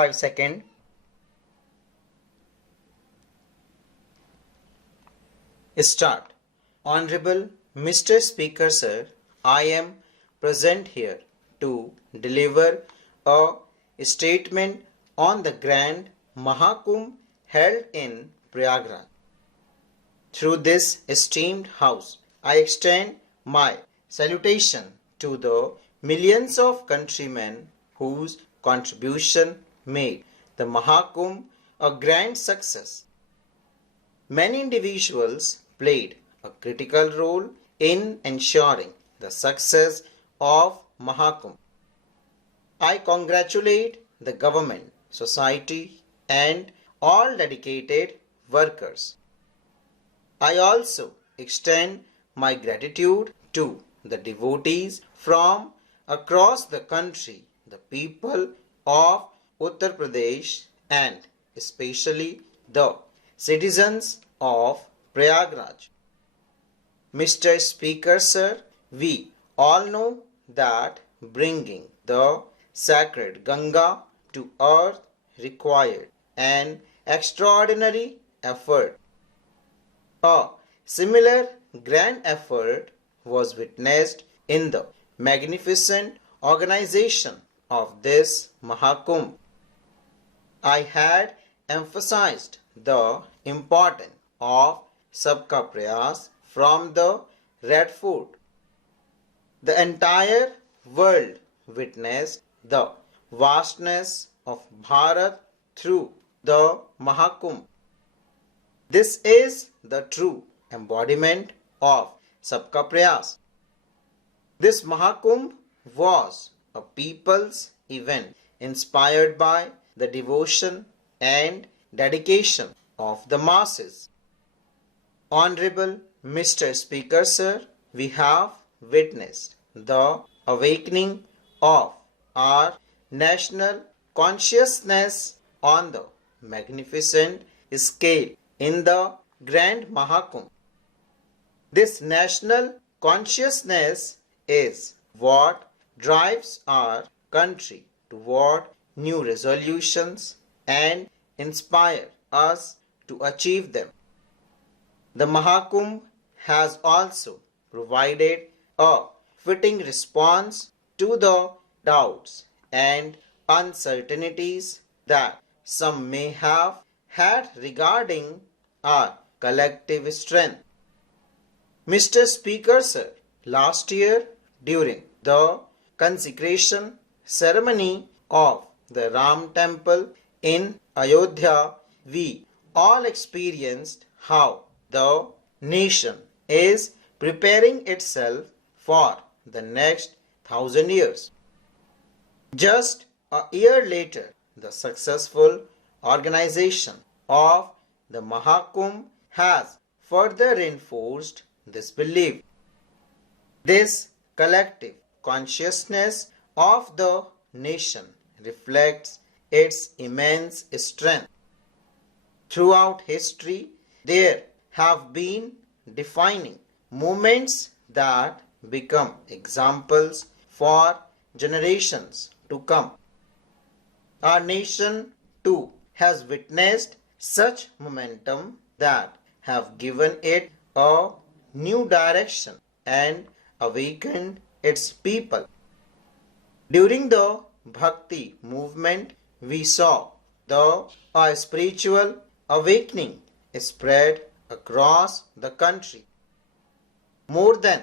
5 seconds. Start. Honorable Mr. Speaker Sir, I am present here to deliver a statement on the grand Mahakum held in Prayagraj. Through this esteemed house, I extend my salutation to the millions of countrymen whose contribution made the Mahakum a grand success. Many individuals played a critical role in ensuring the success of Mahakum. I congratulate the government, society, and all dedicated workers. I also extend my gratitude to the devotees from across the country, the people of Uttar Pradesh, and especially the citizens of Prayagraj. Mr. Speaker Sir, we all know that bringing the sacred Ganga to earth required an extraordinary effort. A similar grand effort was witnessed in the magnificent organization of this Mahakum. I had emphasized the importance of Sabka Prayas from the Red Fort. The entire world witnessed the vastness of Bharat through the Mahakum. This is the true embodiment of Sabka Prayas. This Mahakumbh was a people's event inspired by the devotion and dedication of the masses. Honorable Mr. Speaker Sir, we have witnessed the awakening of our national consciousness on the magnificent scale in the Grand Mahakumbh. This national consciousness is what drives our country toward new resolutions and inspire us to achieve them. The Mahakumbh has also provided a fitting response to the doubts and uncertainties that some may have had regarding our collective strength. Mr. Speaker Sir, last year during the consecration ceremony of the Ram Temple in Ayodhya, we all experienced how the nation is preparing itself for the next 1,000 years. Just a year later, the successful organization of the Mahakumbh has further reinforced this belief. This collective consciousness of the nation reflects its immense strength. Throughout history, there have been defining moments that become examples for generations to come. Our nation too has witnessed such momentum that have given it a new direction and awakened its people. During the Bhakti movement, we saw a spiritual awakening spread across the country. More than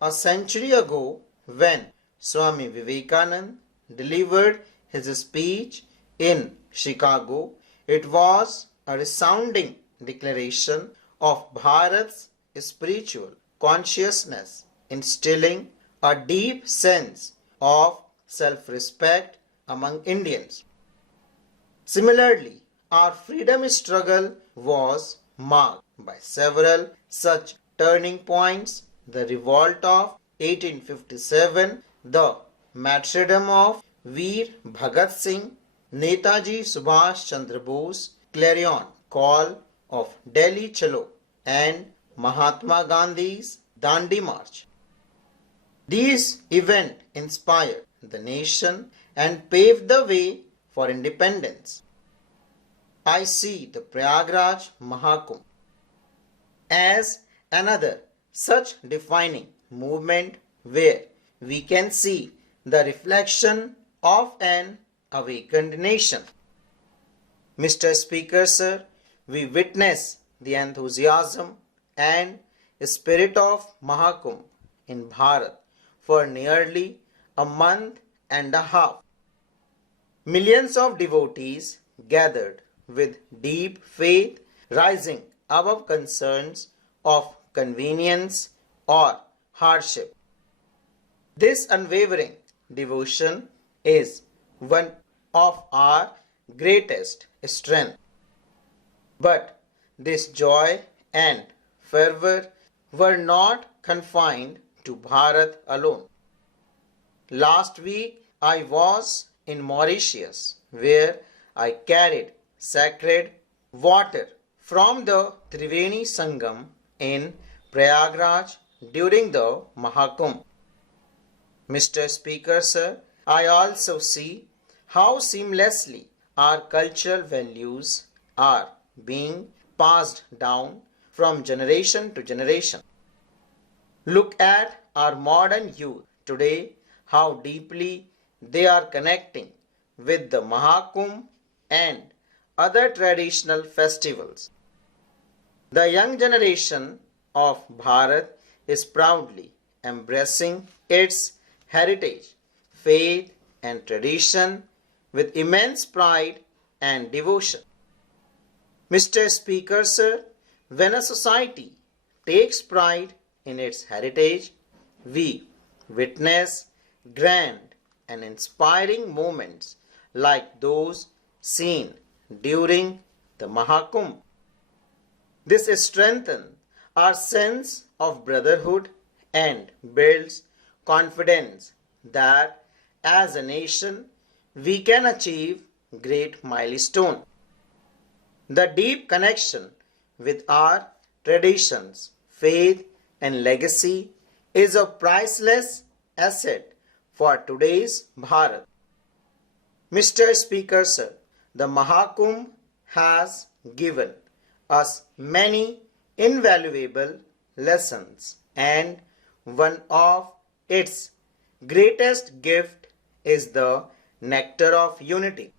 a century ago, when Swami Vivekananda delivered his speech in Chicago, it was a resounding declaration of Bharat's spiritual consciousness, instilling a deep sense of self-respect among Indians. Similarly, our freedom struggle was marked by several such turning points: the revolt of 1857, the martyrdom of Veer Bhagat Singh, Netaji Subhash Chandra Bose, clarion call of Delhi Chalo, and Mahatma Gandhi's Dandi March. These events inspired the nation and paved the way for independence. I see the Prayagraj Mahakum as another such defining movement where we can see the reflection of an awakened nation. Mr. Speaker, sir, we witness the enthusiasm and spirit of Mahakum in Bharat for nearly a month and a half. Millions of devotees gathered with deep faith, rising above concerns of convenience or hardship. This unwavering devotion is one of our greatest strength. But this joy and fervor were not confined to Bharat alone. Last week I was in Mauritius, where I carried sacred water from the Triveni Sangam in Prayagraj during the Mahakum. Mr. Speaker, sir, I also see how seamlessly our cultural values are being passed down from generation to generation. Look at our modern youth today, how deeply they are connecting with the Mahakum and other traditional festivals. The young generation of Bharat is proudly embracing its heritage, faith and tradition with immense pride and devotion. Mr. Speaker, sir, when a society takes pride in its heritage, we witness grand and inspiring moments like those seen during the Mahakum. This strengthens our sense of brotherhood and builds confidence that as a nation we can achieve great milestone. The deep connection with our traditions, faith and legacy is a priceless asset for today's Bharat. Mr. Speaker, sir, the Mahakum has given us many invaluable lessons, and one of its greatest gift is the nectar of unity.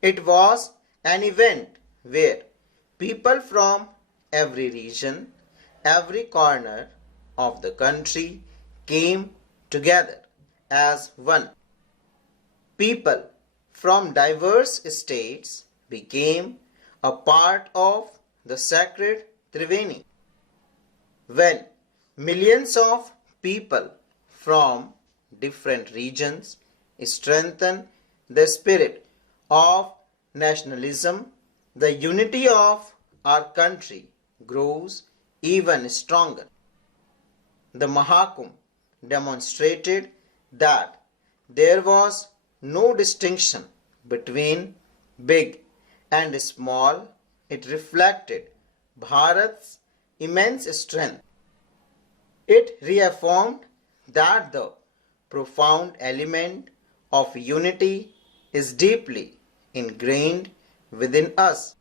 It was an event where people from every region, every corner of the country came together as one. People from diverse states became a part of the sacred Triveni. When millions of people from different regions strengthen the spirit of nationalism, the unity of our country grows even stronger. The Mahakum demonstrated that there was no distinction between big and small. It reflected Bharat's immense strength. It reaffirmed that the profound element of unity is deeply ingrained within us.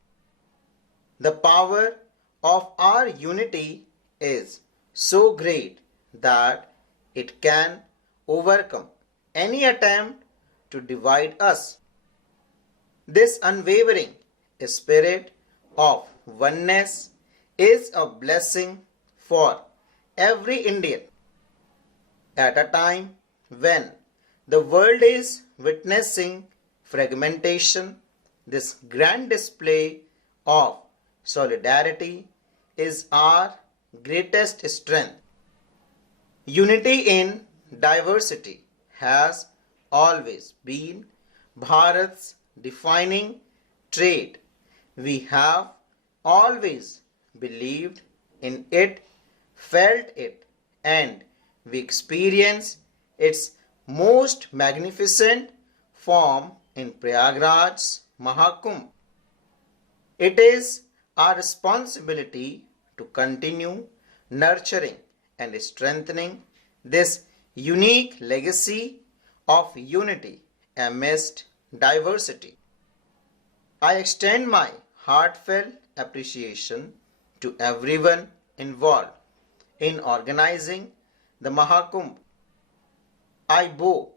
The power of our unity is so great that it can overcome any attempt to divide us. This unwavering spirit of oneness is a blessing for every Indian. At a time when the world is witnessing fragmentation, this grand display of solidarity is our greatest strength. Unity in diversity has always been Bharat's defining trait. We have always believed in it, felt it, and we experience its most magnificent form in Prayagraj's Mahakum. It is our responsibility to continue nurturing and strengthening this unique legacy of unity amidst diversity. I extend my heartfelt appreciation to everyone involved in organizing the Mahakum. I bow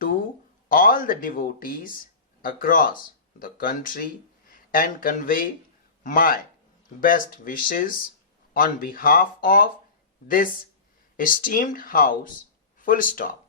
to all the devotees across the country and convey my best wishes on behalf of this esteemed house. Full stop.